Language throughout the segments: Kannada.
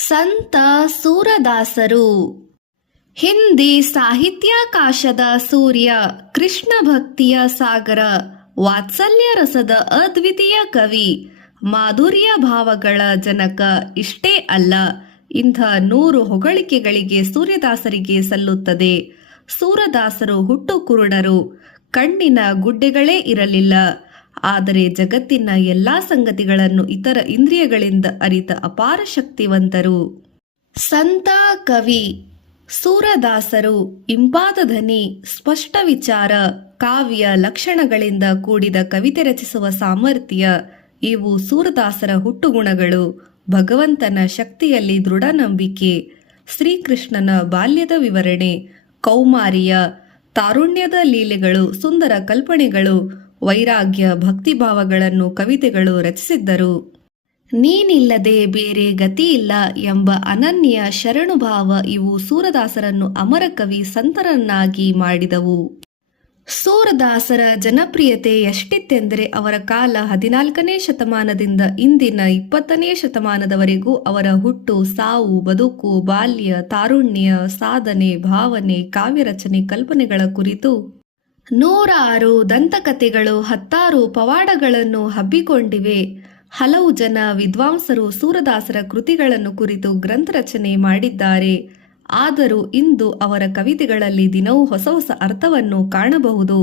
ಸಂತ ಸೂರದಾಸರು. ಹಿಂದಿ ಸಾಹಿತ್ಯಾಕಾಶದ ಸೂರ್ಯ, ಕೃಷ್ಣ ಭಕ್ತಿಯ ಸಾಗರ, ವಾತ್ಸಲ್ಯ ರಸದ ಅದ್ವಿತೀಯ ಕವಿ, ಮಾಧುರ್ಯ ಭಾವಗಳ ಜನಕ. ಇಷ್ಟೇ ಅಲ್ಲ, ಇಂಥ 100 ಹೊಗಳಿಕೆಗಳಿಗೆ ಸೂರ್ಯದಾಸರಿಗೆ ಸಲ್ಲುತ್ತದೆ. ಸೂರದಾಸರು ಹುಟ್ಟು ಕುರುಡರು, ಕಣ್ಣಿನ ಗುಡ್ಡೆಗಳೇ ಇರಲಿಲ್ಲ. ಆದರೆ ಜಗತ್ತಿನ ಎಲ್ಲಾ ಸಂಗತಿಗಳನ್ನು ಇತರ ಇಂದ್ರಿಯಗಳಿಂದ ಅರಿತ ಅಪಾರ ಶಕ್ತಿವಂತರು. ಸಂತ ಕವಿ ಸೂರದಾಸರು ಇಂಪಾದ ಧ್ವನಿ, ಸ್ಪಷ್ಟ ವಿಚಾರ, ಕಾವ್ಯ ಲಕ್ಷಣಗಳಿಂದ ಕೂಡಿದ ಕವಿತೆ ರಚಿಸುವ ಸಾಮರ್ಥ್ಯ ಇವು ಸೂರದಾಸರ ಹುಟ್ಟುಗುಣಗಳು. ಭಗವಂತನ ಶಕ್ತಿಯಲ್ಲಿ ದೃಢ ನಂಬಿಕೆ, ಶ್ರೀಕೃಷ್ಣನ ಬಾಲ್ಯದ ವಿವರಣೆ, ಕೌಮಾರ್ಯ, ತಾರುಣ್ಯದ ಲೀಲೆಗಳು, ಸುಂದರ ಕಲ್ಪನೆಗಳು, ವೈರಾಗ್ಯ, ಭಕ್ತಿಭಾವಗಳನ್ನು ಕವಿತೆಗಳು ರಚಿಸಿದ್ದರು. ನೀನಿಲ್ಲದೆ ಬೇರೆ ಗತಿಯಿಲ್ಲ ಎಂಬ ಅನನ್ಯ ಶರಣುಭಾವ ಇವು ಸೂರದಾಸರನ್ನು ಅಮರ ಕವಿ ಸಂತರನ್ನಾಗಿ ಮಾಡಿದವು. ಸೂರದಾಸರ ಜನಪ್ರಿಯತೆ ಎಷ್ಟಿತ್ತೆಂದರೆ ಅವರ ಕಾಲ 14ನೇ ಶತಮಾನದಿಂದ ಇಂದಿನ 20ನೇ ಶತಮಾನದವರೆಗೂ ಅವರ ಹುಟ್ಟು, ಸಾವು, ಬದುಕು, ಬಾಲ್ಯ, ತಾರುಣ್ಯ, ಸಾಧನೆ, ಭಾವನೆ, ಕಾವ್ಯರಚನೆ, ಕಲ್ಪನೆಗಳ ಕುರಿತು 106 ದಂತಕಥೆಗಳು, 10 ಪವಾಡಗಳನ್ನು ಹಬ್ಬಿಕೊಂಡಿವೆ. ಹಲವು ಜನ ವಿದ್ವಾಂಸರು ಸೂರದಾಸರ ಕೃತಿಗಳನ್ನು ಕುರಿತು ಗ್ರಂಥ ರಚನೆ ಮಾಡಿದ್ದಾರೆ. ಆದರೂ ಇಂದು ಅವರ ಕವಿತೆಗಳಲ್ಲಿ ದಿನವೂ ಹೊಸ ಹೊಸ ಅರ್ಥವನ್ನು ಕಾಣಬಹುದು.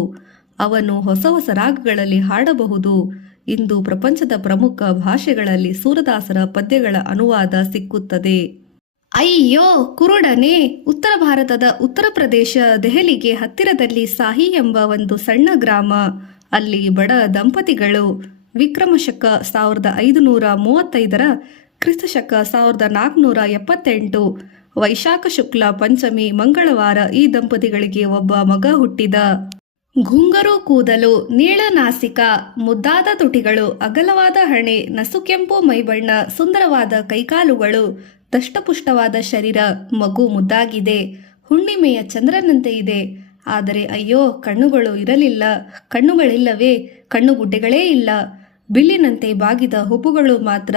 ಅವನು ಹೊಸ ಹೊಸ ರಾಗಗಳಲ್ಲಿ ಹಾಡಬಹುದು. ಇಂದು ಪ್ರಪಂಚದ ಪ್ರಮುಖ ಭಾಷೆಗಳಲ್ಲಿ ಸೂರದಾಸರ ಪದ್ಯಗಳ ಅನುವಾದ ಸಿಕ್ಕುತ್ತದೆ. ಅಯ್ಯೋ ಕುರುಡನೇ! ಉತ್ತರ ಭಾರತದ ಉತ್ತರ ಪ್ರದೇಶ ದೆಹಲಿಗೆ ಹತ್ತಿರದಲ್ಲಿ ಸಾಹಿ ಎಂಬ ಒಂದು ಸಣ್ಣ ಗ್ರಾಮ. ಅಲ್ಲಿ ಬಡ ದಂಪತಿಗಳು ವಿಕ್ರಮಶಕ 1535, ಕ್ರಿಸ್ತಶಕ 1478, ವೈಶಾಖ ಶುಕ್ಲ ಪಂಚಮಿ ಮಂಗಳವಾರ ಈ ದಂಪತಿಗಳಿಗೆ ಒಬ್ಬ ಮಗ ಹುಟ್ಟಿದ. ಘುಂಗರು ಕೂದಲು, ನೀಳನಾಸಿಕ, ಮುದ್ದಾದ ತುಟಿಗಳು, ಅಗಲವಾದ ಹಣೆ, ನಸುಕೆಂಪು ಮೈಬಣ್ಣ, ಸುಂದರವಾದ ಕೈಕಾಲುಗಳು, ದಷ್ಟಪುಷ್ಟವಾದ ಶರೀರ. ಮಗು ಮುದ್ದಾಗಿದೆ, ಹುಣ್ಣಿಮೆಯ ಚಂದ್ರನಂತೆ ಇದೆ. ಆದರೆ ಅಯ್ಯೋ, ಕಣ್ಣುಗಳು ಇರಲಿಲ್ಲ. ಕಣ್ಣುಗಳಿಲ್ಲವೇ? ಕಣ್ಣುಗುಡ್ಡೆಗಳೇ ಇಲ್ಲ. ಬಿಲ್ಲಿನಂತೆ ಬಾಗಿದ ಹುಬ್ಬುಗಳು ಮಾತ್ರ.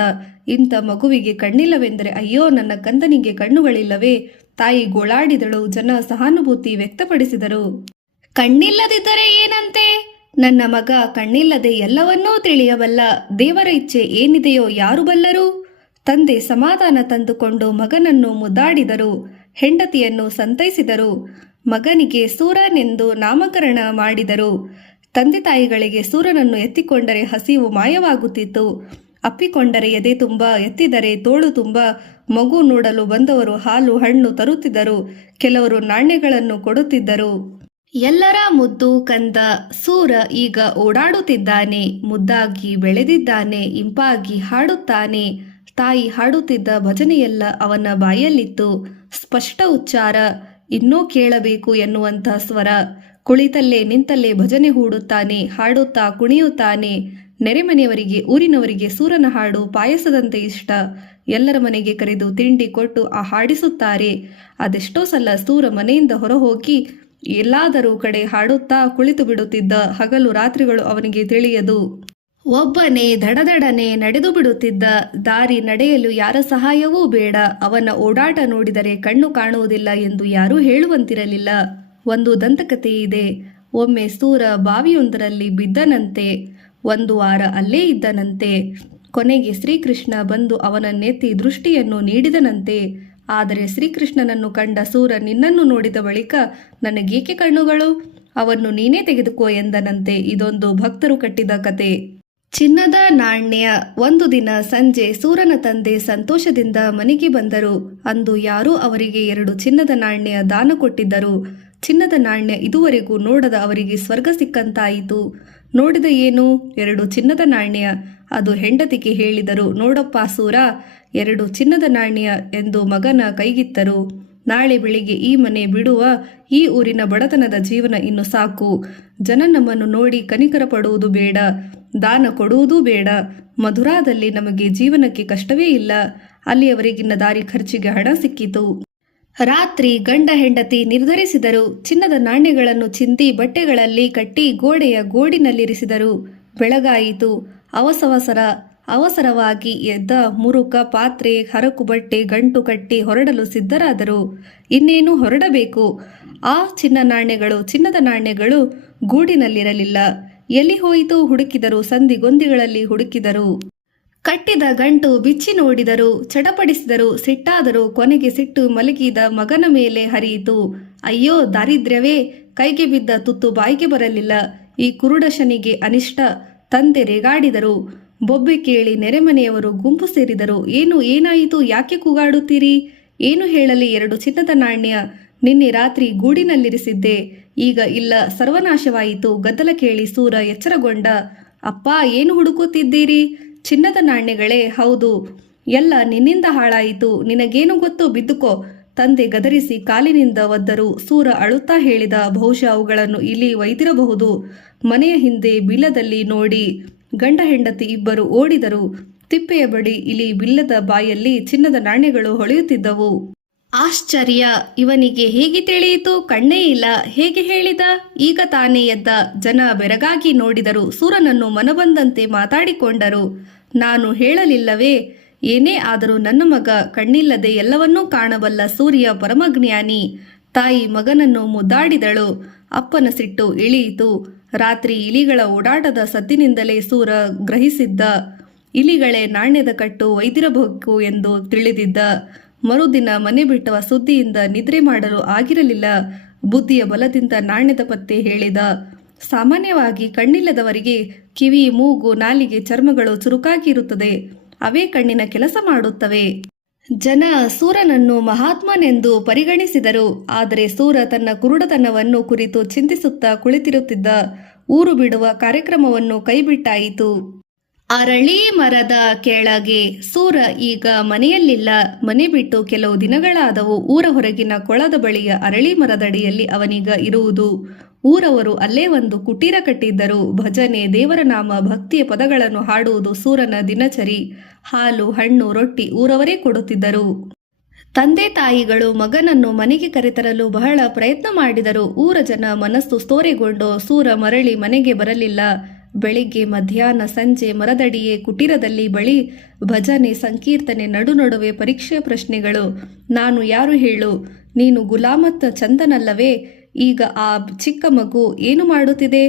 ಇಂಥ ಮಗುವಿಗೆ ಕಣ್ಣಿಲ್ಲವೆಂದರೆ ಅಯ್ಯೋ, ನನ್ನ ಕಂದನಿಗೆ ಕಣ್ಣುಗಳಿಲ್ಲವೇ? ತಾಯಿ ಗೋಳಾಡಿದಳು. ಜನ ಸಹಾನುಭೂತಿ ವ್ಯಕ್ತಪಡಿಸಿದರು. ಕಣ್ಣಿಲ್ಲದಿದ್ದರೆ ಏನಂತೆ? ನನ್ನ ಮಗ ಕಣ್ಣಿಲ್ಲದೆ ಎಲ್ಲವನ್ನೂ ತಿಳಿಯಬಲ್ಲ. ದೇವರ ಇಚ್ಛೆ ಏನಿದೆಯೋ ಯಾರು ಬಲ್ಲರು? ತಂದೆ ಸಮಾಧಾನ ತಂದುಕೊಂಡು ಮಗನನ್ನು ಮುದ್ದಾಡಿದರು. ಹೆಂಡತಿಯನ್ನು ಸಂತೈಸಿದರು. ಮಗನಿಗೆ ಸೂರನೆಂದು ನಾಮಕರಣ ಮಾಡಿದರು. ತಂದೆ ತಾಯಿಗಳಿಗೆ ಸೂರನನ್ನು ಎತ್ತಿಕೊಂಡರೆ ಹಸಿವು ಮಾಯವಾಗುತ್ತಿತ್ತು. ಅಪ್ಪಿಕೊಂಡರೆ ಎದೆ ತುಂಬ, ಎತ್ತಿದರೆ ತೋಳು ತುಂಬ. ಮಗು ನೋಡಲು ಬಂದವರು ಹಾಲು ಹಣ್ಣು ತರುತ್ತಿದ್ದರು. ಕೆಲವರು ನಾಣ್ಯಗಳನ್ನು ಕೊಡುತ್ತಿದ್ದರು. ಎಲ್ಲರ ಮುದ್ದು ಕಂದ ಸೂರ ಈಗ ಓಡಾಡುತ್ತಿದ್ದಾನೆ. ಮುದ್ದಾಗಿ ಬೆಳೆದಿದ್ದಾನೆ. ಇಂಪಾಗಿ ಹಾಡುತ್ತಾನೆ. ತಾಯಿ ಹಾಡುತ್ತಿದ್ದ ಭಜನೆಯೆಲ್ಲ ಅವನ ಬಾಯಲ್ಲಿತ್ತು. ಸ್ಪಷ್ಟ ಉಚ್ಚಾರ, ಇನ್ನೂ ಕೇಳಬೇಕು ಎನ್ನುವಂಥ ಸ್ವರ. ಕುಳಿತಲ್ಲೇ ನಿಂತಲ್ಲೇ ಭಜನೆ ಹೂಡುತ್ತಾನೆ. ಹಾಡುತ್ತಾ ಕುಣಿಯುತ್ತಾನೆ. ನೆರೆಮನೆಯವರಿಗೆ, ಊರಿನವರಿಗೆ ಸೂರನ ಹಾಡು ಪಾಯಸದಂತೆ ಇಷ್ಟ. ಎಲ್ಲರ ಮನೆಗೆ ಕರೆದು ತಿಂಡಿ ಕೊಟ್ಟು ಹಾಡಿಸುತ್ತಾರೆ. ಅದೆಷ್ಟೋ ಸಲ ಸೂರ ಮನೆಯಿಂದ ಹೊರಹೋಗಿ ಎಲ್ಲಾದರೂ ಕಡೆ ಹಾಡುತ್ತಾ ಕುಳಿತು ಬಿಡುತ್ತಿದ್ದ. ಹಗಲು ರಾತ್ರಿಗಳು ಅವನಿಗೆ ತಿಳಿಯದು. ಒಬ್ಬನೇ ದಡದಡನೆ ನಡೆದು ಬಿಡುತ್ತಿದ್ದ. ದಾರಿ ನಡೆಯಲು ಯಾರ ಸಹಾಯವೂ ಬೇಡ. ಅವನ ಓಡಾಟ ನೋಡಿದರೆ ಕಣ್ಣು ಕಾಣುವುದಿಲ್ಲ ಎಂದು ಯಾರೂ ಹೇಳುವಂತಿರಲಿಲ್ಲ. ಒಂದು ದಂತಕಥೆ ಇದೆ. ಒಮ್ಮೆ ಸೂರ ಬಾವಿಯೊಂದರಲ್ಲಿ ಬಿದ್ದನಂತೆ. 1 ವಾರ ಅಲ್ಲೇ ಇದ್ದನಂತೆ. ಕೊನೆಗೆ ಶ್ರೀಕೃಷ್ಣ ಬಂದು ಅವನನ್ನೆತ್ತಿ ದೃಷ್ಟಿಯನ್ನು ನೀಡಿದನಂತೆ. ಆದರೆ ಶ್ರೀಕೃಷ್ಣನನ್ನು ಕಂಡ ಸೂರ ನಿನ್ನನ್ನು ನೋಡಿದ ಬಳಿಕ ನನಗೇಕೆ ಕಣ್ಣುಗಳು? ಅವನ್ನು ನೀನೇ ತೆಗೆದುಕೋ ಎಂದನಂತೆ. ಇದೊಂದು ಭಕ್ತರು ಕಟ್ಟಿದ ಕತೆ. ಚಿನ್ನದ ನಾಣ್ಯ. ಒಂದು ದಿನ ಸಂಜೆ ಸೂರನ ತಂದೆ ಸಂತೋಷದಿಂದ ಮನೆಗೆ ಬಂದರು. ಅಂದು ಯಾರೋ ಅವರಿಗೆ 2 ಚಿನ್ನದ ನಾಣ್ಯ ದಾನ ಕೊಟ್ಟಿದ್ದರು. ಚಿನ್ನದ ನಾಣ್ಯ ಇದುವರೆಗೂ ನೋಡದ ಅವರಿಗೆ ಸ್ವರ್ಗ ಸಿಕ್ಕಂತಾಯಿತು. ನೋಡಿದ ಏನು? 2 ಚಿನ್ನದ ನಾಣ್ಯ. ಅದು ಹೆಂಡತಿಗೆ ಹೇಳಿದರು. ನೋಡಪ್ಪ ಸೂರ, 2 ಚಿನ್ನದ ನಾಣ್ಯ ಎಂದು ಮಗನ ಕೈಗಿತ್ತರು. ನಾಳೆ ಬೆಳಿಗ್ಗೆ ಈ ಮನೆ ಬಿಡುವ. ಈ ಊರಿನ ಬಡತನದ ಜೀವನ ಇನ್ನು ಸಾಕು. ಜನ ನಮ್ಮನ್ನು ನೋಡಿ ಕನಿಕರ ಪಡುವುದು ಬೇಡ, ದಾನ ಕೊಡುವುದೂ ಬೇಡ. ಮಧುರಾದಲ್ಲಿ ನಮಗೆ ಜೀವನಕ್ಕೆ ಕಷ್ಟವೇ ಇಲ್ಲ. ಅಲ್ಲಿಯವರೆಗಿನ ದಾರಿ ಖರ್ಚಿಗೆ ಹಣ ಸಿಕ್ಕಿತು. ರಾತ್ರಿ ಗಂಡ ಹೆಂಡತಿ ನಿರ್ಧರಿಸಿದರು. ಚಿನ್ನದ ನಾಣ್ಯಗಳನ್ನು ಚಿಂದಿ ಬಟ್ಟೆಗಳಲ್ಲಿ ಕಟ್ಟಿ ಗೋಡೆಯ ಗೋಡಿನಲ್ಲಿರಿಸಿದರು. ಬೆಳಗಾಯಿತು. ಅವಸವಸರ ಅವಸರವಾಗಿ ಎದ್ದ ಮುರುಕ ಪಾತ್ರೆ ಹರಕು ಬಟ್ಟೆ ಗಂಟು ಕಟ್ಟಿ ಹೊರಡಲು ಸಿದ್ಧರಾದರು. ಇನ್ನೇನು ಹೊರಡಬೇಕು. ಆ ಚಿನ್ನದ ನಾಣ್ಯಗಳು ಗೂಡಿನಲ್ಲಿರಲಿಲ್ಲ. ಎಲ್ಲಿ ಹೋಯಿತು ಹುಡುಕಿದರು, ಸಂದಿಗೊಂದಿಗಳಲ್ಲಿ ಹುಡುಕಿದರು. ಕಟ್ಟಿದ ಗಂಟು ಬಿಚ್ಚಿ ನೋಡಿದರು, ಚಡಪಡಿಸಿದರು, ಸಿಟ್ಟಾದರು. ಕೊನೆಗೆ ಸಿಟ್ಟು ಮಲಗಿದ ಮಗನ ಮೇಲೆ ಹರಿಯಿತು. ಅಯ್ಯೋ ದಾರಿದ್ರ್ಯವೇ! ಕೈಗೆ ಬಿದ್ದ ತುತ್ತು ಬಾಯಿಗೆ ಬರಲಿಲ್ಲ. ಈ ಕುರುಡ ಶನಿಗೆ ಅನಿಷ್ಟ. ತಂದೆ ರೇಗಾಡಿದರು. ಬೊಬ್ಬೆ ಕೇಳಿ ನೆರೆಮನೆಯವರು ಗುಂಪು ಸೇರಿದರು. ಏನಾಯಿತು? ಯಾಕೆ ಕೂಗಾಡುತ್ತೀರಿ? ಏನು ಹೇಳಲಿ? 2 ಚಿನ್ನದ ನಾಣ್ಯ ನಿನ್ನೆ ರಾತ್ರಿ ಗೂಡಿನಲ್ಲಿರಿಸಿದ್ದೆ, ಈಗ ಇಲ್ಲ, ಸರ್ವನಾಶವಾಯಿತು. ಗದ್ದಲ ಕೇಳಿ ಸೂರ ಎಚ್ಚರಗೊಂಡ. ಅಪ್ಪ, ಏನು ಹುಡುಕುತ್ತಿದ್ದೀರಿ? ಚಿನ್ನದ ನಾಣ್ಯಗಳೇ? ಹೌದು, ಎಲ್ಲ ನಿನ್ನಿಂದ ಹಾಳಾಯಿತು. ನಿನಗೇನು ಗೊತ್ತು? ಬಿದ್ದುಕೋ. ತಂದೆ ಗದರಿಸಿ ಕಾಲಿನಿಂದ ಒದ್ದರು. ಸೂರ ಅಳುತ್ತಾ ಹೇಳಿದ, ಬಹುಶಃ ಅವುಗಳನ್ನು ಇಲ್ಲಿ ಒಯ್ದಿರಬಹುದು. ಮನೆಯ ಹಿಂದೆ ಬಿಲ್ಲದಲ್ಲಿ ನೋಡಿ. ಗಂಡ ಹೆಂಡತಿ ಇಬ್ಬರು ಓಡಿದರು. ತಿಪ್ಪೆಯ ಬಳಿ ಇಲಿ ಬಿಲ್ಲದ ಬಾಯಲ್ಲಿ ಚಿನ್ನದ ನಾಣ್ಯಗಳು ಹೊಳೆಯುತ್ತಿದ್ದವು. ಆಶ್ಚರ್ಯ! ಇವನಿಗೆ ಹೇಗೆ ತಿಳಿಯಿತು? ಕಣ್ಣೇ ಇಲ್ಲ. ಹೇಗೆ ಹೇಳಿದ? ಈಗ ತಾನೇ ಎದ್ದ. ಜನ ಬೆರಗಾಗಿ ನೋಡಿದರು. ಸೂರನನ್ನು ಮನಬಂದಂತೆ ಮಾತಾಡಿಕೊಂಡರು. ನಾನು ಹೇಳಲಿಲ್ಲವೇ? ಏನೇ ಆದರೂ ನನ್ನ ಮಗ ಕಣ್ಣಿಲ್ಲದೆ ಎಲ್ಲವನ್ನೂ ಕಾಣಬಲ್ಲ ಸೂರ್ಯ ಪರಮಜ್ಞಾನಿ. ತಾಯಿ ಮಗನನ್ನು ಮುದ್ದಾಡಿದಳು. ಅಪ್ಪನ ಸಿಟ್ಟು ಇಳಿಯಿತು. ರಾತ್ರಿ ಇಲಿಗಳ ಓಡಾಟದ ಸದ್ದಿನಿಂದಲೇ ಸೂರ ಗ್ರಹಿಸಿದ್ದ. ಇಲಿಗಳೇ ನಾಣ್ಯದ ಕಟ್ಟು ಒಯ್ದಿರಬೇಕು ಎಂದು ತಿಳಿದಿದ್ದ. ಮರುದಿನ ಮನೆ ಬಿಟ್ಟವ ಸುದ್ದಿಯಿಂದ ನಿದ್ರೆ ಮಾಡಲು ಆಗಿರಲಿಲ್ಲ. ಬುದ್ಧಿಯ ಬಲದಿಂದ ನಾಣ್ಯದ ಪತ್ತೆ ಹೇಳಿದ. ಸಾಮಾನ್ಯವಾಗಿ ಕಣ್ಣಿಲ್ಲದವರಿಗೆ ಕಿವಿ, ಮೂಗು, ನಾಲಿಗೆ, ಚರ್ಮಗಳು ಚುರುಕಾಗಿರುತ್ತದೆ. ಅವೇ ಕಣ್ಣಿನ ಕೆಲಸ ಮಾಡುತ್ತವೆ. ಜನ ಸೂರನನ್ನು ಮಹಾತ್ಮನೆಂದು ಪರಿಗಣಿಸಿದರು. ಆದರೆ ಸೂರ ತನ್ನ ಕುರುಡತನವನ್ನು ಕುರಿತು ಚಿಂತಿಸುತ್ತಾ ಕುಳಿತಿರುತ್ತಿದ್ದ. ಊರು ಬಿಡುವ ಕಾರ್ಯಕ್ರಮವನ್ನು ಕೈಬಿಟ್ಟಾಯಿತು. ಅರಳಿ ಮರದ ಕೆಳಗೆ. ಸೂರ ಈಗ ಮನೆಯಲ್ಲಿಲ್ಲ. ಮನೆ ಬಿಟ್ಟು ಕೆಲವು ದಿನಗಳಾದವು. ಊರ ಹೊರಗಿನ ಕೊಳದ ಬಳಿಯ ಅರಳಿ ಮರದಡಿಯಲ್ಲಿ ಅವನೀಗ ಇರುವುದು. ಊರವರು ಅಲ್ಲೇ ಒಂದು ಕುಟೀರ ಕಟ್ಟಿದ್ದರು. ಭಜನೆ, ದೇವರ ನಾಮ, ಭಕ್ತಿಯ ಪದಗಳನ್ನು ಹಾಡುವುದು ಸೂರನ ದಿನಚರಿ. ಹಾಲು, ಹಣ್ಣು, ರೊಟ್ಟಿ ಊರವರೇ ಕೊಡುತ್ತಿದ್ದರು. ತಂದೆ ತಾಯಿಗಳು ಮಗನನ್ನು ಮನೆಗೆ ಕರೆತರಲು ಬಹಳ ಪ್ರಯತ್ನ ಮಾಡಿದರು. ಊರ ಜನ ಮನಸ್ಸು ಸ್ತೋರೆಗೊಂಡು ಸೂರ ಮರಳಿ ಮನೆಗೆ ಬರಲಿಲ್ಲ. ಬೆಳಿಗ್ಗೆ, ಮಧ್ಯಾಹ್ನ, ಸಂಜೆ ಮರದಡಿಯೇ ಕುಟೀರದಲ್ಲಿ ಬಳಿ ಭಜನೆ, ಸಂಕೀರ್ತನೆ, ನಡುವೆ ಪರೀಕ್ಷೆ ಪ್ರಶ್ನೆಗಳು. ನಾನು ಯಾರು ಹೇಳು? ನೀನು ಗುಲಾಮತ್ ಚಂದನಲ್ಲವೇ? ಈಗ ಆ ಚಿಕ್ಕ ಮಗು ಏನು ಮಾಡುತ್ತಿದೆ?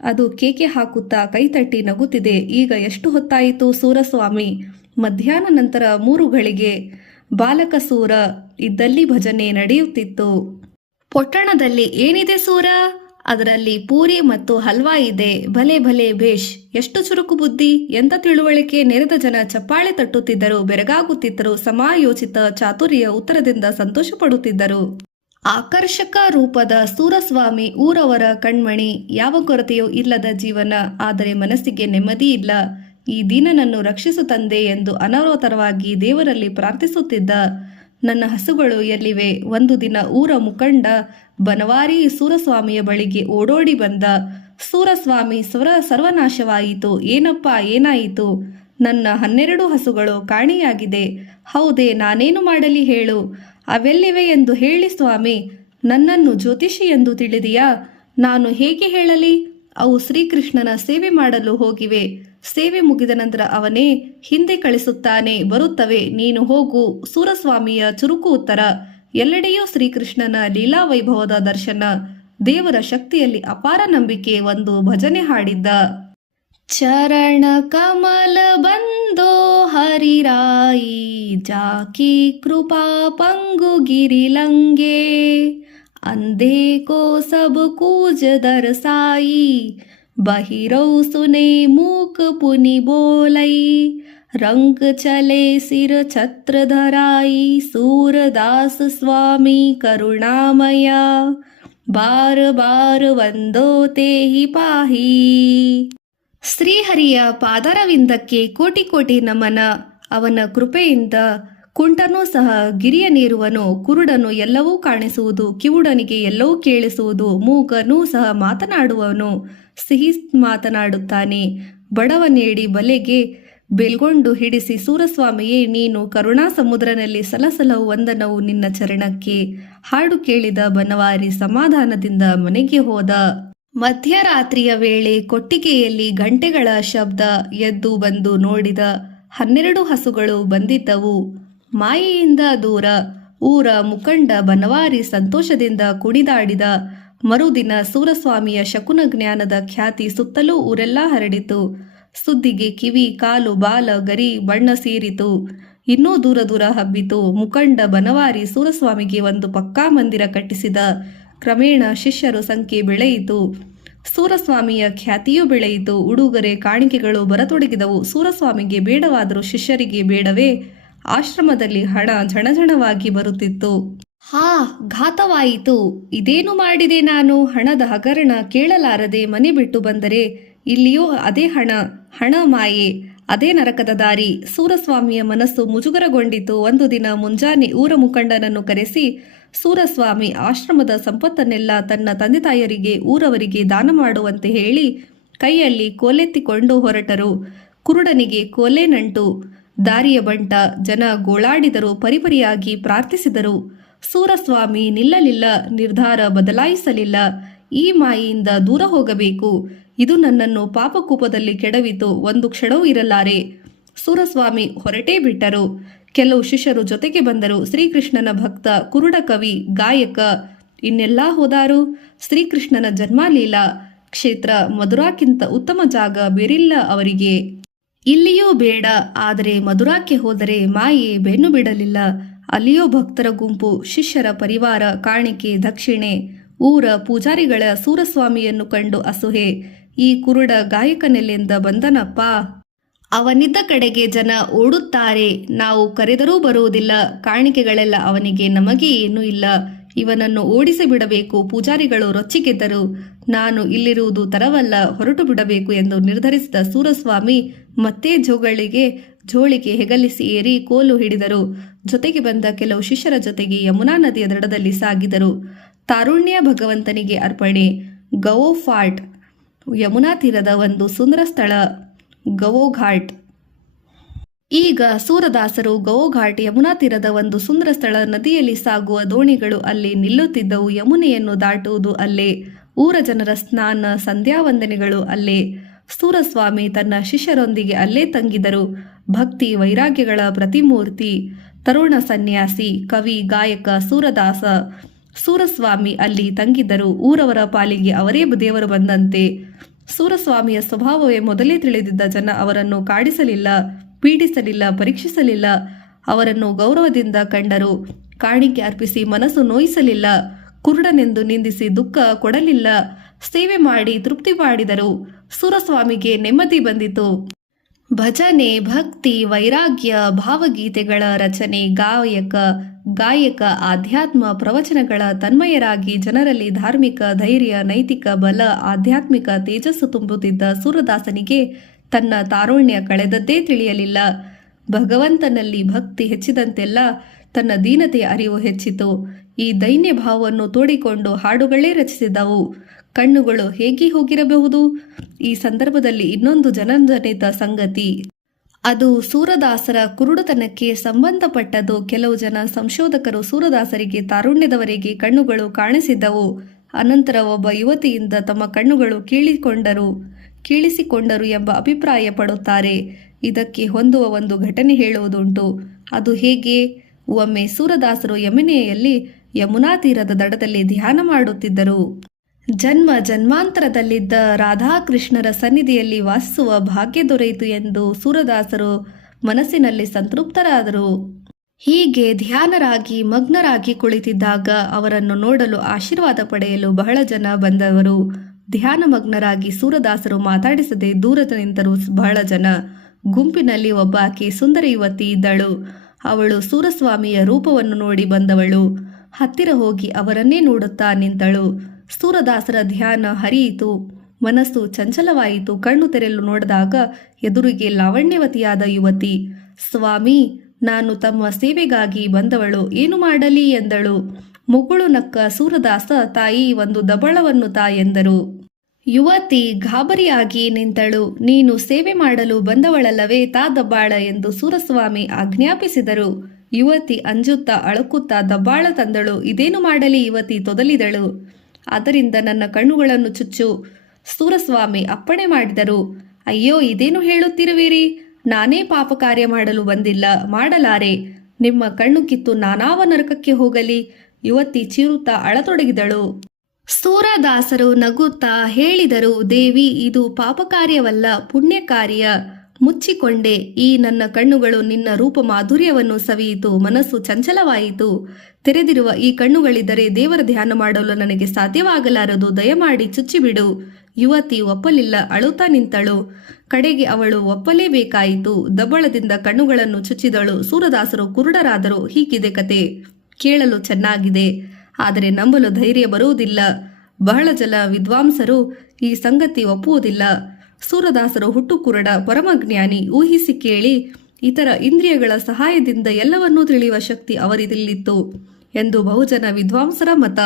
ಅದು ಕೇಕೆ ಹಾಕುತ್ತಾ ಕೈತಟ್ಟಿ ನಗುತ್ತಿದೆ. ಈಗ ಎಷ್ಟು ಹೊತ್ತಾಯಿತು ಸೂರಸ್ವಾಮಿ? ಮಧ್ಯಾಹ್ನ ನಂತರ 3 ಗಳಿಗೆ. ಬಾಲಕ ಸೂರ ಇದ್ದಲ್ಲಿ ಭಜನೆ ನಡೆಯುತ್ತಿತ್ತು. ಪೊಟ್ಟಣದಲ್ಲಿ ಏನಿದೆ ಸೂರ? ಅದರಲ್ಲಿ ಪೂರಿ ಮತ್ತು ಹಲ್ವಾ ಇದೆ. ಭಲೆ ಭಲೆ ಭೇಷ್! ಎಷ್ಟು ಚುರುಕು ಬುದ್ಧಿ! ಎಂಥ ತಿಳುವಳಿಕೆ! ನೆರೆದ ಜನ ಚಪ್ಪಾಳೆ ತಟ್ಟುತ್ತಿದ್ದರು, ಬೆರಗಾಗುತ್ತಿದ್ದರು. ಸಮಾಯೋಚಿತ ಚಾತುರ್ಯ ಉತ್ತರದಿಂದ ಸಂತೋಷ ಪಡುತ್ತಿದ್ದರು. ಆಕರ್ಷಕ ರೂಪದ ಸೂರಸ್ವಾಮಿ ಊರವರ ಕಣ್ಮಣಿ. ಯಾವ ಕೊರತೆಯೂ ಇಲ್ಲದ ಜೀವನ. ಆದರೆ ಮನಸ್ಸಿಗೆ ನೆಮ್ಮದಿ ಇಲ್ಲ. ಈ ದೀನನನ್ನು ರಕ್ಷಿಸು ತಂದೆ ಎಂದು ಅನವರತವಾಗಿ ದೇವರಲ್ಲಿ ಪ್ರಾರ್ಥಿಸುತ್ತಿದ್ದ. ನನ್ನ ಹಸುಗಳು ಎಲ್ಲಿವೆ? ಒಂದು ದಿನ ಊರ ಮುಖಂಡ ಬನವಾರಿ ಸೂರಸ್ವಾಮಿಯ ಬಳಿಗೆ ಓಡೋಡಿ ಬಂದ. ಸೂರಸ್ವಾಮಿ, ಸರ್ವನಾಶವಾಯಿತು. ಏನಪ್ಪ, ಏನಾಯಿತು? ನನ್ನ 12 ಹಸುಗಳು ಕಾಣೆಯಾಗಿದೆ. ಹೌದೇ? ನಾನೇನು ಮಾಡಲಿ ಹೇಳು? ಅವೆಲ್ಲಿವೆ ಎಂದು ಹೇಳಿ ಸ್ವಾಮಿ. ನನ್ನನ್ನು ಜ್ಯೋತಿಷಿ ಎಂದು ತಿಳಿದಿಯಾ? ನಾನು ಹೇಗೆ ಹೇಳಲಿ? ಅವು ಶ್ರೀಕೃಷ್ಣನ ಸೇವೆ ಮಾಡಲು ಹೋಗಿವೆ. ಸೇವೆ ಮುಗಿದ ನಂತರ ಅವನೇ ಹಿಂದೆ ಕಳಿಸುತ್ತಾನೆ, ಬರುತ್ತವೆ. ನೀನು ಹೋಗು. ಸೂರಸ್ವಾಮಿಯ ಚುರುಕು ಉತ್ತರ. ಎಲ್ಲೆಡೆಯೂ ಶ್ರೀಕೃಷ್ಣನ ಲೀಲಾ ವೈಭವದ ದರ್ಶನ. ದೇವರ ಶಕ್ತಿಯಲ್ಲಿ ಅಪಾರ ನಂಬಿಕೆ. ಒಂದು ಭಜನೆ ಹಾಡಿದ್ದ. ಚರಣ ಕಮಲ ಬಂದೋ ಹರಿರಾಯಿ, ಜಾಕಿ ಕೃಪಾ ಪಂಗು ಗಿರಿಲಂಗೆ, अंधे को सब कूज दरसाई, बहिरौ सुने मूक पुनि बोलई, रंग चले सिर छत्र धराई, सूरदास स्वामी करुणामया, बार बार ವಂದೋ ತೇಹಿ ಪಾಹಿ. ಶ್ರೀಹರಿಯ ಪಾದರವಿಂದಕ್ಕೆ ಕೋಟಿ ಕೋಟಿ ನಮನ. ಅವನ ಕೃಪೆಯಿಂದ ಕುಂಟನೂ ಸಹ ಗಿರಿಯನೇರುವನು. ಕುರುಡನು ಎಲ್ಲವೂ ಕಾಣಿಸುವುದು, ಕಿವುಡನಿಗೆ ಎಲ್ಲವೂ ಕೇಳಿಸುವುದು, ಮೂಗನೂ ಸಹ ಮಾತನಾಡುವನು, ಸಿಹಿ ಮಾತನಾಡುತ್ತಾನೆ. ಬಡವನೇಡಿ ಬಲೆಗೆ ಬೆಲ್ಗೊಂಡು ಹಿಡಿಸಿ, ಸೂರಸ್ವಾಮಿಯೇ ನೀನು ಕರುಣಾ ಸಮುದ್ರನಲ್ಲಿ ಸಲಸಲವು ವಂದನವು ನಿನ್ನ ಚರಣಕ್ಕೆ. ಹಾಡು ಕೇಳಿದ ಬನವಾರಿ ಸಮಾಧಾನದಿಂದ ಮನೆಗೆ ಹೋದ. ಮಧ್ಯರಾತ್ರಿಯ ವೇಳೆ ಕೊಟ್ಟಿಗೆಯಲ್ಲಿ ಗಂಟೆಗಳ ಶಬ್ದ. ಎದ್ದು ಬಂದು ನೋಡಿದ 12 ಹಸುಗಳು ಬಂದಿದ್ದವು. ಮಾಯೆಯಿಂದ ದೂರ. ಊರ ಮುಖಂಡ ಬನವಾರಿ ಸಂತೋಷದಿಂದ ಕುಣಿದಾಡಿದ. ಮರುದಿನ ಸೂರಸ್ವಾಮಿಯ ಶಕುನ ಜ್ಞಾನದ ಖ್ಯಾತಿ ಸುತ್ತಲೂ ಊರೆಲ್ಲ ಹರಡಿತು. ಸುದ್ದಿಗೆ ಕಿವಿ, ಕಾಲು, ಬಾಲ, ಗರಿ ಬಣ್ಣ ಸೇರಿತು. ಇನ್ನೂ ದೂರ ದೂರ ಹಬ್ಬಿತು. ಮುಖಂಡ ಬನವಾರಿ ಸೂರಸ್ವಾಮಿಗೆ ಒಂದು ಪಕ್ಕಾ ಮಂದಿರ ಕಟ್ಟಿಸಿದ. ಕ್ರಮೇಣ ಶಿಷ್ಯರು ಸಂಖ್ಯೆ ಬೆಳೆಯಿತು. ಸೂರಸ್ವಾಮಿಯ ಖ್ಯಾತಿಯೂ ಬೆಳೆಯಿತು. ಉಡುಗೊರೆ ಕಾಣಿಕೆಗಳು ಬರತೊಡಗಿದವು. ಸೂರಸ್ವಾಮಿಗೆ ಬೇಡವಾದರೂ ಶಿಷ್ಯರಿಗೆ ಬೇಡವೇ? ಆಶ್ರಮದಲ್ಲಿ ಹಣ ಝಣಝಣವಾಗಿ ಬರುತ್ತಿತ್ತು. ಹಾ, ಘಾತವಾಯಿತು. ಇದೇನು ಮಾಡಿದೆ ನಾನು? ಹಣದ ಹಗರಣ ಕೇಳಲಾರದೆ ಮನೆ ಬಿಟ್ಟು ಬಂದರೆ ಇಲ್ಲಿಯೂ ಅದೇ ಹಣ ಮಾಯೆ, ಅದೇ ನರಕದ ದಾರಿ. ಸೂರಸ್ವಾಮಿಯ ಮನಸ್ಸು ಮುಜುಗರಗೊಂಡಿತು. ಒಂದು ದಿನ ಮುಂಜಾನೆ ಊರ ಮುಖಂಡನನ್ನು ಕರೆಸಿ ಸೂರಸ್ವಾಮಿ ಆಶ್ರಮದ ಸಂಪತ್ತನ್ನೆಲ್ಲ ತನ್ನ ತಂದೆ ತಾಯರಿಗೆ, ಊರವರಿಗೆ ದಾನ ಮಾಡುವಂತೆ ಹೇಳಿ ಕೈಯಲ್ಲಿ ಕೋಲೆತ್ತಿಕೊಂಡು ಹೊರಟರು. ಕುರುಡನಿಗೆ ಕೋಲೆ ನಂಟು. ದಾರಿಯ ಬಂಟ. ಜನ ಗೋಳಾಡಿದರು, ಪರಿಪರಿಯಾಗಿ ಪ್ರಾರ್ಥಿಸಿದರು. ಸೂರಸ್ವಾಮಿ ನಿಲ್ಲಲಿಲ್ಲ, ನಿರ್ಧಾರ ಬದಲಾಯಿಸಲಿಲ್ಲ. ಈ ಮಾಯೆಯಿಂದ ದೂರ ಹೋಗಬೇಕು. ಇದು ನನ್ನನ್ನು ಪಾಪಕೂಪದಲ್ಲಿ ಕೆಡವಿತು. ಒಂದು ಕ್ಷಣವೂ ಇರಲಾರೆ. ಸೂರಸ್ವಾಮಿ ಹೊರಟೇ ಬಿಟ್ಟರು. ಕೆಲವು ಶಿಷ್ಯರು ಜೊತೆಗೆ ಬಂದರು. ಶ್ರೀಕೃಷ್ಣನ ಭಕ್ತ, ಕುರುಡ ಕವಿ, ಗಾಯಕ ಇನ್ನೆಲ್ಲ ಹೋದಾರು. ಶ್ರೀಕೃಷ್ಣನ ಜನ್ಮಲೀಲಾ ಕ್ಷೇತ್ರ ಮಧುರಾಕ್ಕಿಂತ ಉತ್ತಮ ಜಾಗ ಬೇರಿಲ್ಲ ಅವರಿಗೆ. ಇಲ್ಲಿಯೂ ಬೇಡ. ಆದರೆ ಮಧುರಾಕ್ಕೆ ಹೋದರೆ ಮಾಯೆ ಬೆನ್ನು ಬಿಡಲಿಲ್ಲ. ಅಲ್ಲಿಯೋ ಭಕ್ತರ ಗುಂಪು, ಶಿಷ್ಯರ ಪರಿವಾರ, ಕಾಣಿಕೆ, ದಕ್ಷಿಣೆ. ಊರ ಪೂಜಾರಿಗಳ ಸೂರಸ್ವಾಮಿಯನ್ನು ಕಂಡು ಅಸೂಹೆ. ಈ ಕುರುಡ ಗಾಯಕನೆಲ್ಲಿಂದ ಬಂದನಪ್ಪ? ಅವನಿದ್ದ ಕಡೆಗೆ ಜನ ಓಡುತ್ತಾರೆ. ನಾವು ಕರೆದರೂ ಬರುವುದಿಲ್ಲ. ಕಾಣಿಕೆಗಳೆಲ್ಲ ಅವನಿಗೆ, ನಮಗೆ ಏನೂ ಇಲ್ಲ. ಇವನನ್ನು ಓಡಿಸಿ ಬಿಡಬೇಕು. ಪೂಜಾರಿಗಳು ರೊಚ್ಚಿಗೆದ್ದರು. ನಾನು ಇಲ್ಲಿರುವುದು ತರವಲ್ಲ, ಹೊರಟು ಬಿಡಬೇಕು ಎಂದು ನಿರ್ಧರಿಸಿದ ಸೂರಸ್ವಾಮಿ ಮತ್ತೆ ಜೋಳಿಗೆ ಹೆಗಲಿಸಿ ಏರಿ ಕೋಲು ಹಿಡಿದರು. ಜೊತೆಗೆ ಬಂದ ಕೆಲವು ಶಿಷ್ಯರ ಜೊತೆಗೆ ಯಮುನಾ ನದಿಯ ದಡದಲ್ಲಿ ಸಾಗಿದರು. ತಾರುಣ್ಯ ಭಗವಂತನಿಗೆ ಅರ್ಪಣೆ. ಗವೋಫಾಟ್, ಯಮುನಾ ತೀರದ ಒಂದು ಸುಂದರ ಸ್ಥಳ. ಗವೋಘಾಟ್. ಈಗ ಸೂರದಾಸರು ಗವೋಘಾಟ್, ಯಮುನಾ ತೀರದ ಒಂದು ಸುಂದರ ಸ್ಥಳ. ನದಿಯಲ್ಲಿ ಸಾಗುವ ದೋಣಿಗಳು ಅಲ್ಲಿ ನಿಲ್ಲುತ್ತಿದ್ದವು. ಯಮುನೆಯನ್ನು ದಾಟುವುದು ಅಲ್ಲೇ. ಊರ ಜನರ ಸ್ನಾನ, ಸಂಧ್ಯಾವಂದನೆಗಳು ಅಲ್ಲೇ. ಸೂರಸ್ವಾಮಿ ತನ್ನ ಶಿಷ್ಯರೊಂದಿಗೆ ಅಲ್ಲೇ ತಂಗಿದರು. ಭಕ್ತಿ ವೈರಾಗ್ಯಗಳ ಪ್ರತಿಮೂರ್ತಿ. ತರುಣ ಸನ್ಯಾಸಿ, ಕವಿ, ಗಾಯಕ ಸೂರದಾಸ ಸೂರಸ್ವಾಮಿ ಅಲ್ಲಿ ತಂಗಿದ್ದರು. ಊರವರ ಪಾಲಿಗೆ ಅವರೇ ದೇವರು ಬಂದಂತೆ. ಸೂರಸ್ವಾಮಿಯ ಸ್ವಭಾವವೇ ಮೊದಲೇ ತಿಳಿದಿದ್ದ ಜನ ಅವರನ್ನು ಕಾಡಿಸಲಿಲ್ಲ, ಪೀಡಿಸಲಿಲ್ಲ, ಪರೀಕ್ಷಿಸಲಿಲ್ಲ. ಅವರನ್ನು ಗೌರವದಿಂದ ಕಂಡರು. ಕಾಣಿಕೆ ಅರ್ಪಿಸಿ ಮನಸ್ಸು ನೋಯಿಸಲಿಲ್ಲ. ಕುರುಡನೆಂದು ನಿಂದಿಸಿ ದುಃಖ ಕೊಡಲಿಲ್ಲ. ಸೇವೆ ಮಾಡಿ ತೃಪ್ತಿ ಮಾಡಿದರು. ಸೂರಸ್ವಾಮಿಗೆ ನೆಮ್ಮದಿ ಬಂದಿತು. ಭಜನೆ, ಭಕ್ತಿ, ವೈರಾಗ್ಯ, ಭಾವಗೀತೆಗಳ ರಚನೆ, ಗಾಯಕ, ಆಧ್ಯಾತ್ಮ ಪ್ರವಚನಗಳ ತನ್ಮಯರಾಗಿ ಜನರಲ್ಲಿ ಧಾರ್ಮಿಕ ಧೈರ್ಯ, ನೈತಿಕ ಬಲ, ಆಧ್ಯಾತ್ಮಿಕ ತೇಜಸ್ಸು ತುಂಬುತ್ತಿದ್ದ ಸೂರದಾಸನಿಗೆ ತನ್ನ ತಾರುಣ್ಯ ಕಳೆದದ್ದೇ ತಿಳಿಯಲಿಲ್ಲ. ಭಗವಂತನಲ್ಲಿ ಭಕ್ತಿ ಹೆಚ್ಚಿದಂತೆಲ್ಲ ತನ್ನ ದೀನತೆಯ ಅರಿವು ಹೆಚ್ಚಿತು. ಈ ದೈನ್ಯ ಭಾವವನ್ನು ತೋಡಿಕೊಂಡು ಹಾಡುಗಳೇ ರಚಿಸಿದವು. ಕಣ್ಣುಗಳು ಹೇಗೆ ಹೋಗಿರಬಹುದು? ಈ ಸಂದರ್ಭದಲ್ಲಿ ಇನ್ನೊಂದು ಜನಜನಿತ ಸಂಗತಿ. ಅದು ಸೂರದಾಸರ ಕುರುಡುತನಕ್ಕೆ ಸಂಬಂಧಪಟ್ಟದು. ಕೆಲವು ಜನ ಸಂಶೋಧಕರು ಸೂರದಾಸರಿಗೆ ತಾರುಣ್ಯದವರೆಗೆ ಕಣ್ಣುಗಳು ಕಾಣಿಸಿದ್ದವು. ಅನಂತರ ಒಬ್ಬ ಯುವತಿಯಿಂದ ತಮ್ಮ ಕಣ್ಣುಗಳು ಕೀಳಿಸಿಕೊಂಡರು ಎಂಬ ಅಭಿಪ್ರಾಯ ಪಡುತ್ತಾರೆ. ಇದಕ್ಕೆ ಹೊಂದುವ ಒಂದು ಘಟನೆ ಹೇಳುವುದುಂಟು. ಅದು ಹೇಗೆ? ಒಮ್ಮೆ ಸೂರದಾಸರು ಯಮುನೆಯಲ್ಲಿ, ಯಮುನಾ ತೀರದ ದಡದಲ್ಲಿ ಧ್ಯಾನ ಮಾಡುತ್ತಿದ್ದರು. ಜನ್ಮಾಂತರದಲ್ಲಿದ್ದ ರಾಧಾಕೃಷ್ಣರ ಸನ್ನಿಧಿಯಲ್ಲಿ ವಾಸಿಸುವ ಭಾಗ್ಯ ದೊರೆಯಿತು ಎಂದು ಸೂರದಾಸರು ಮನಸ್ಸಿನಲ್ಲಿ ಸಂತೃಪ್ತರಾದರು. ಹೀಗೆ ಧ್ಯಾನರಾಗಿ ಮಗ್ನರಾಗಿ ಕುಳಿತಿದ್ದಾಗ ಅವರನ್ನು ನೋಡಲು, ಆಶೀರ್ವಾದ ಪಡೆಯಲು ಬಹಳ ಜನ ಬಂದವರು. ಧ್ಯಾನ ಮಗ್ನರಾಗಿ ಸೂರದಾಸರು ಮಾತಾಡಿಸದೆ ದೂರ ನಿಂತರು ಬಹಳ ಜನ. ಗುಂಪಿನಲ್ಲಿ ಒಬ್ಬಾಕೆ ಸುಂದರ ಯುವತಿ ಇದ್ದಳು. ಅವಳು ಸೂರಸ್ವಾಮಿಯ ರೂಪವನ್ನು ನೋಡಿ ಬಂದವಳು. ಹತ್ತಿರ ಹೋಗಿ ಅವರನ್ನೇ ನೋಡುತ್ತಾ ನಿಂತಳು. ಸೂರದಾಸರ ಧ್ಯಾನ ಹರಿಯಿತು. ಮನಸ್ಸು ಚಂಚಲವಾಯಿತು. ಕಣ್ಣು ತೆರೆಯಲು ನೋಡಿದಾಗ ಎದುರಿಗೆ ಲಾವಣ್ಯವತಿಯಾದ ಯುವತಿ. ಸ್ವಾಮಿ, ನಾನು ತಮ್ಮ ಸೇವೆಗಾಗಿ ಬಂದವಳು, ಏನು ಮಾಡಲಿ ಎಂದಳು. ಮುಗುಳು ನಕ್ಕ ಸೂರದಾಸ, ತಾಯಿ, ಒಂದು ದಬಳವನ್ನು ತಾ ಎಂದರು. ಯುವತಿ ಗಾಬರಿಯಾಗಿ ನಿಂತಳು. ನೀನು ಸೇವೆ ಮಾಡಲು ಬಂದವಳಲ್ಲವೇ, ತಾ ದಬ್ಬಾಳ ಎಂದು ಸೂರಸ್ವಾಮಿ ಆಜ್ಞಾಪಿಸಿದರು. ಯುವತಿ ಅಂಜುತ್ತಾ ಅಳುಕುತ್ತಾ ದಬ್ಬಾಳ ತಂದಳು. ಇದೇನು ಮಾಡಲಿ? ಯುವತಿ ತೊದಲಿದಳು. ಆದ್ದರಿಂದ ನನ್ನ ಕಣ್ಣುಗಳನ್ನು ಚುಚ್ಚು. ಸೂರಸ್ವಾಮಿ ಅಪ್ಪಣೆ ಮಾಡಿದರು. ಅಯ್ಯೋ, ಇದೇನು ಹೇಳುತ್ತಿರುವಿರಿ? ನಾನೇ ಪಾಪ ಕಾರ್ಯ ಮಾಡಲು ಬಂದಿಲ್ಲ, ಮಾಡಲಾರೆ. ನಿಮ್ಮ ಕಣ್ಣು ಕಿತ್ತು ನಾನಾವ ನರಕಕ್ಕೆ ಹೋಗಲಿ? ಯುವತಿ ಚೀರುತ್ತಾ ಅಳತೊಡಗಿದಳು. ಸೂರದಾಸರು ನಗುತ್ತಾ ಹೇಳಿದರು, ದೇವಿ, ಇದು ಪಾಪ ಕಾರ್ಯವಲ್ಲ, ಪುಣ್ಯ ಕಾರ್ಯ. ಮುಚ್ಚಿಕೊಂಡೆ. ಈ ನನ್ನ ಕಣ್ಣುಗಳು ನಿನ್ನ ರೂಪ ಮಾಧುರ್ಯವನ್ನು ಸವಿಯಿತು, ಮನಸ್ಸು ಚಂಚಲವಾಯಿತು. ತೆರೆದಿರುವ ಈ ಕಣ್ಣುಗಳಿದ್ದರೆ ದೇವರ ಧ್ಯಾನ ಮಾಡಲು ನನಗೆ ಸಾಧ್ಯವಾಗಲಾರದು. ದಯಮಾಡಿ ಚುಚ್ಚಿಬಿಡು. ಯುವತಿ ಒಪ್ಪಲಿಲ್ಲ, ಅಳುತ್ತಾ ನಿಂತಳು. ಕಡೆಗೆ ಅವಳು ಒಪ್ಪಲೇಬೇಕಾಯಿತು. ದಬ್ಬಳದಿಂದ ಕಣ್ಣುಗಳನ್ನು ಚುಚ್ಚಿದಳು. ಸೂರದಾಸರು ಕುರುಡರಾದರು. ಹೀಗಿದೆ ಕತೆ. ಕೇಳಲು ಚೆನ್ನಾಗಿದೆ, ಆದರೆ ನಂಬಲು ಧೈರ್ಯ ಬರುವುದಿಲ್ಲ. ಬಹಳ ಜನ ವಿದ್ವಾಂಸರು ಈ ಸಂಗತಿ ಒಪ್ಪುವುದಿಲ್ಲ. ಸೂರದಾಸರು ಹುಟ್ಟು ಕುರುಡ, ಪರಮಜ್ಞಾನಿ. ಊಹಿಸಿ ಕೇಳಿ, ಇತರ ಇಂದ್ರಿಯಗಳ ಸಹಾಯದಿಂದ ಎಲ್ಲವನ್ನೂ ತಿಳಿಯುವ ಶಕ್ತಿ ಅವರಿಗಿಲ್ಲಿತ್ತು ಎಂದು ಬಹುಜನ ವಿದ್ವಾಂಸರ ಮತ.